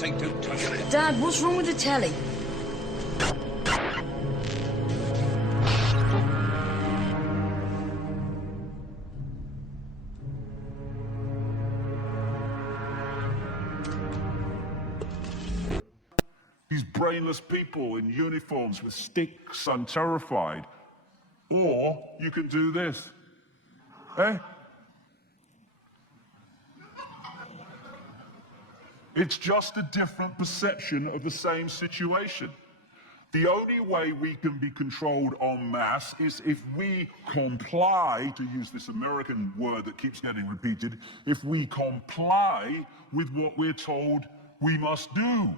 say don't touch it. Dad, what's wrong with the telly? These brainless people in uniforms with sticks and terrified. Or you can do this. Eh? It's just a different perception of the same situation. The only way we can be controlled en masse is if we comply, to use this American word that keeps getting repeated, if we comply with what we're told we must do.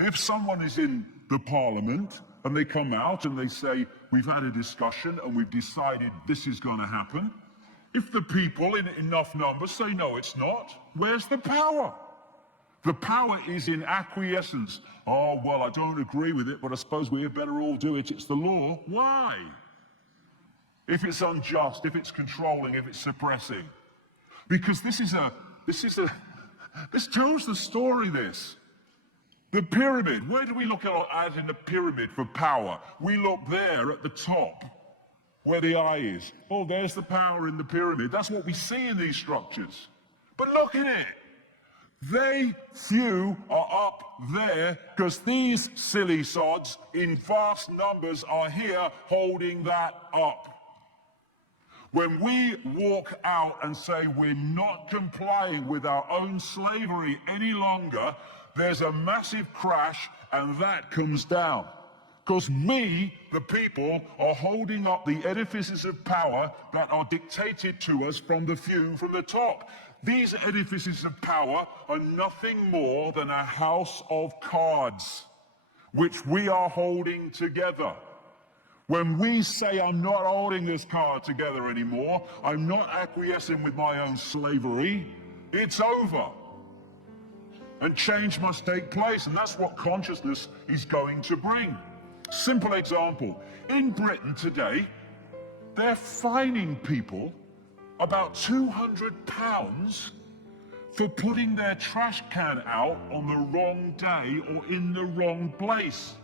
If someone is in the parliament and they come out and they say, we've had a discussion and we've decided this is going to happen, if the people in enough numbers say, no, it's not, where's the power? The power is in acquiescence. Oh, well, I don't agree with it, but I suppose we had better all do it. It's the law. Why? If it's unjust, if it's controlling, if it's suppressing. Because this tells the story, this. The pyramid, where do we look at in the pyramid for power? We look there at the top, where the eye is. Oh, there's the power in the pyramid. That's what we see in these structures. But look at it. They, few, are up there because these silly sods in vast numbers are here holding that up. When we walk out and say we're not complying with our own slavery any longer, there's a massive crash and that comes down. Because we, the people, are holding up the edifices of power that are dictated to us from the few from the top. These edifices of power are nothing more than a house of cards, which we are holding together. When we say, I'm not holding this card together anymore, I'm not acquiescing with my own slavery, it's over. And change must take place, and that's what consciousness is going to bring. Simple example, in Britain today, they're fining people about £200 for putting their trash can out on the wrong day or in the wrong place.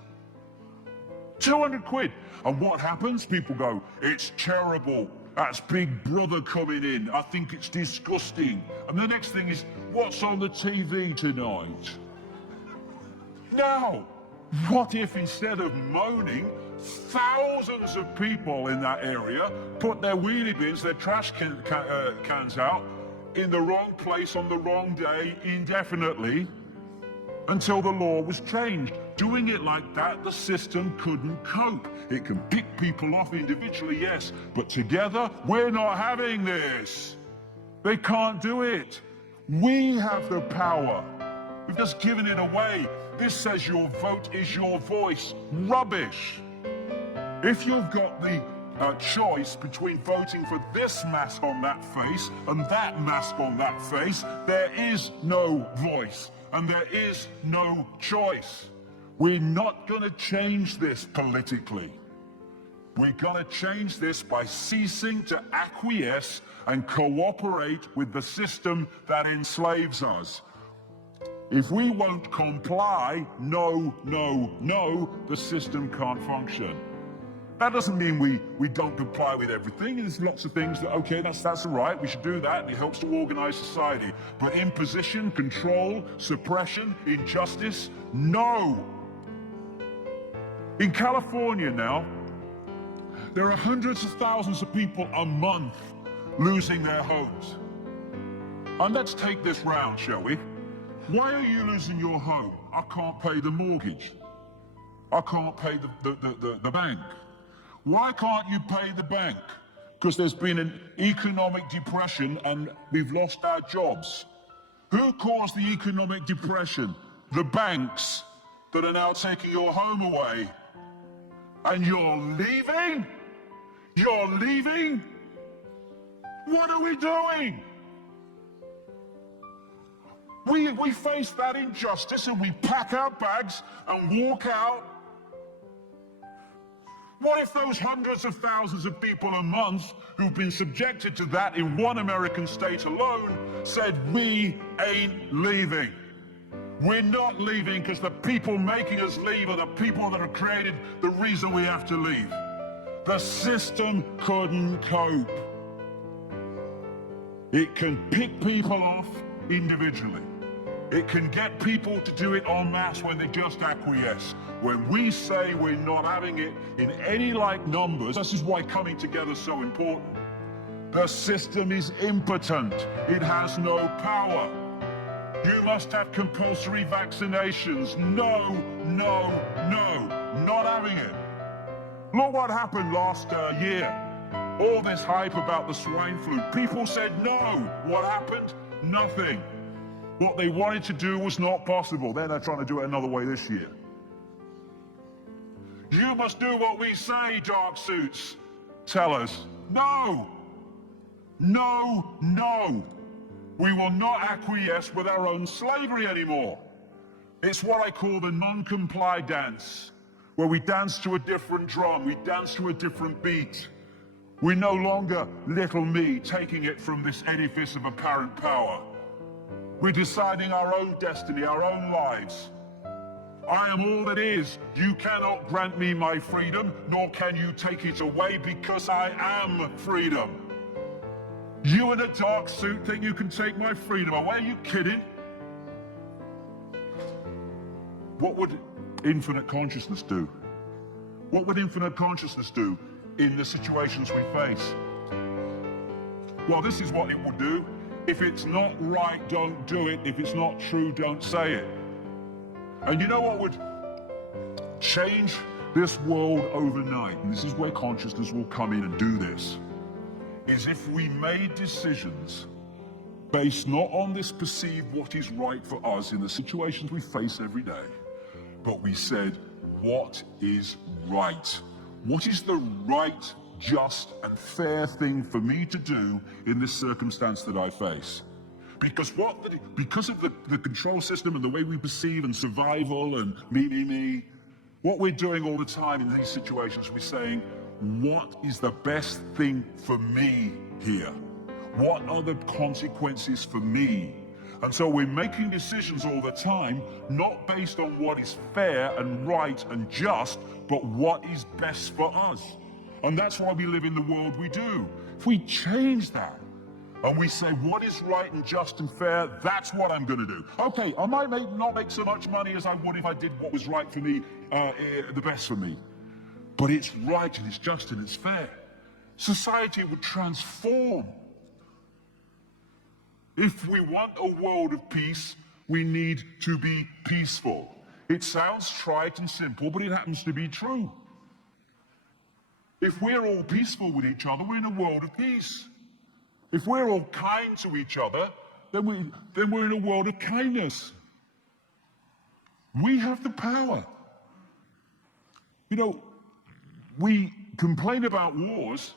200 quid. And what happens? People go, it's terrible. That's Big Brother coming in. I think it's disgusting. And the next thing is, what's on the TV tonight? Now, what if instead of moaning, thousands of people in that area put their wheelie bins, their trash cans out in the wrong place on the wrong day indefinitely until the law was changed? Doing it like that, the system couldn't cope. It can pick people off individually, yes, but together, we're not having this. They can't do it. We have the power. We've just given it away. This says your vote is your voice. Rubbish. If you've got the choice between voting for this mask on that face and that mask on that face, there is no voice and there is no choice. We're not going to change this politically. We're going to change this by ceasing to acquiesce and cooperate with the system that enslaves us. If we won't comply, no, the system can't function. That doesn't mean we don't comply with everything. There's lots of things that, okay, that's all right, we should do that, it helps to organize society. But imposition, control, suppression, injustice, no. In California now, there are hundreds of thousands of people a month losing their homes. And let's take this round, shall we? Why are you losing your home? I can't pay the mortgage. I can't pay the bank. Why can't you pay the bank? Because there's been an economic depression and we've lost our jobs. Who caused the economic depression? The banks that are now taking your home away. And you're leaving? You're leaving? What are we doing? We face that injustice and we pack our bags and walk out. What if those hundreds of thousands of people a month who've been subjected to that in one American state alone said, we ain't leaving. We're not leaving because the people making us leave are the people that have created the reason we have to leave. The system couldn't cope. It can pick people off individually. It can get people to do it en masse when they just acquiesce. When we say we're not having it in any like numbers, this is why coming together is so important. The system is impotent. It has no power. You must have compulsory vaccinations. No, no, no, not having it. Look what happened last year. All this hype about the swine flu. People said no. What happened? Nothing. What they wanted to do was not possible. Then they're trying to do it another way this year. You must do what we say, dark suits tell us. No. No, no. We will not acquiesce with our own slavery anymore. It's what I call the non-comply dance, where we dance to a different drum, we dance to a different beat. We're no longer little me taking it from this edifice of apparent power. We're deciding our own destiny, our own lives. I am all that is. You cannot grant me my freedom, nor can you take it away, because I am freedom. You in a dark suit think you can take my freedom away? Are you kidding? What would infinite consciousness do? What would infinite consciousness do in the situations we face? Well, this is what it will do. If it's not right, don't do it. If it's not true, don't say it. And you know what would change this world overnight? And this is where consciousness will come in and do this. Is if we made decisions based not on this perceived what is right for us in the situations we face every day, but we said, what is right? What is the right, just, and fair thing for me to do in this circumstance that I face? Because of the control system and the way we perceive and survival and me, what we're doing all the time in these situations, we're saying, what is the best thing for me here? What are the consequences for me? And so we're making decisions all the time, not based on what is fair and right and just, but what is best for us. And that's why we live in the world we do. If we change that, and we say, what is right and just and fair, that's what I'm going to do. Okay, I might not make so much money as I would if I did what was right for me, the best for me. But it's right and it's just and it's fair. Society would transform. If we want a world of peace, we need to be peaceful. It sounds trite and simple, but it happens to be true. If we're all peaceful with each other, we're in a world of peace. If we're all kind to each other, then we're in a world of kindness. We have the power. You know, we complain about wars,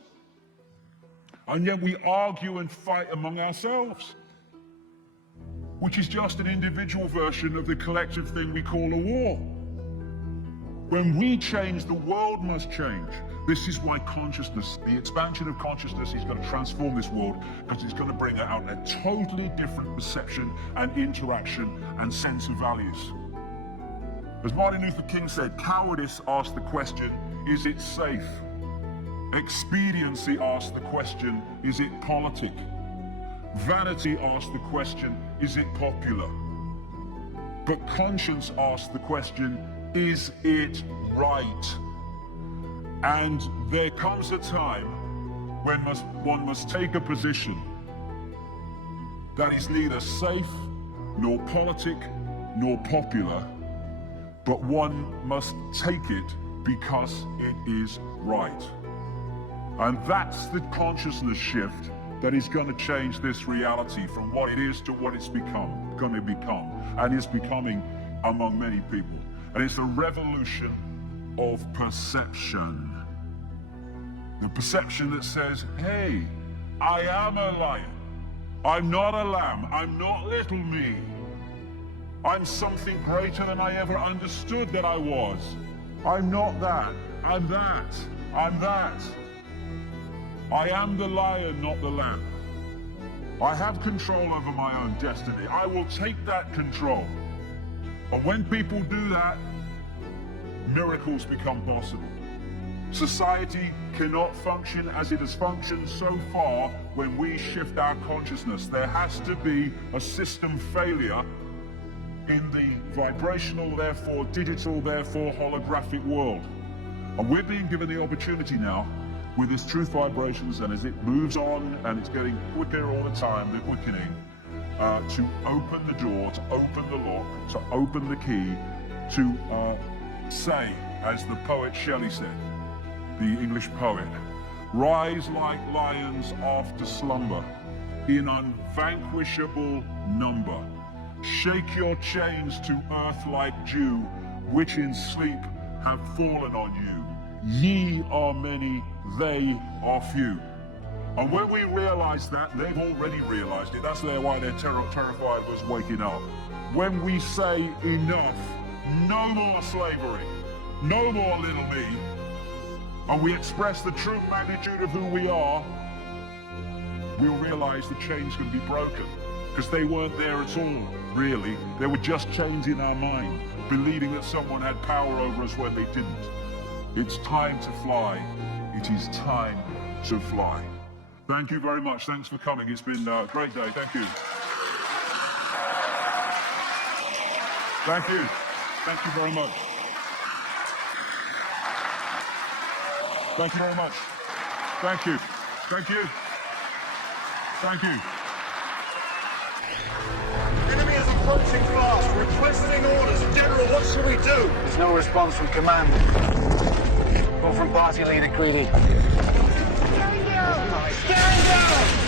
and yet we argue and fight among ourselves, which is just an individual version of the collective thing we call a war. When we change, the world must change. This is why consciousness, the expansion of consciousness, is going to transform this world, because it's going to bring out a totally different perception and interaction and sense of values. As Martin Luther King said, cowardice asks the question, is it safe? Expediency asks the question, is it politic? Vanity asks the question, is it popular? But conscience asks the question, is it right? And there comes a time when one must take a position that is neither safe, nor politic, nor popular, but one must take it because it is right. And that's the consciousness shift that is going to change this reality from what it is to what it's going to become, and is becoming among many people. And it's the revolution of perception. The perception that says, hey, I am a lion. I'm not a lamb. I'm not little me. I'm something greater than I ever understood that I was. I'm not that. I'm that. I'm that. I am the lion, not the lamb. I have control over my own destiny. I will take that control. And when people do that, miracles become possible. Society cannot function as it has functioned so far when we shift our consciousness. There has to be a system failure in the vibrational, therefore digital, therefore holographic world. And we're being given the opportunity now with this truth vibrations, and as it moves on and it's getting quicker all the time, the quickening, to open the door, to open the lock, to open the key, to say, as the poet Shelley said, the English poet, rise like lions after slumber, in unvanquishable number. Shake your chains to earth like dew, which in sleep have fallen on you. Ye are many, they are few. And when we realize that, they've already realized it. That's why they're terrified of us waking up. When we say enough, no more slavery, no more little me, and we express the true magnitude of who we are, we'll realize the chains can be broken. Because they weren't there at all, really. They were just chains in our mind, believing that someone had power over us when they didn't. It's time to fly. It is time to fly. Thank you very much. Thanks for coming. It's been a great day. Thank you. Thank you. Thank you very much. Thank you very much. Thank you. Thank you. Thank you. Enemy is approaching fast. Requesting orders. General, what should we do? There's no response from command. Or from party leader Cuillin. Stand down!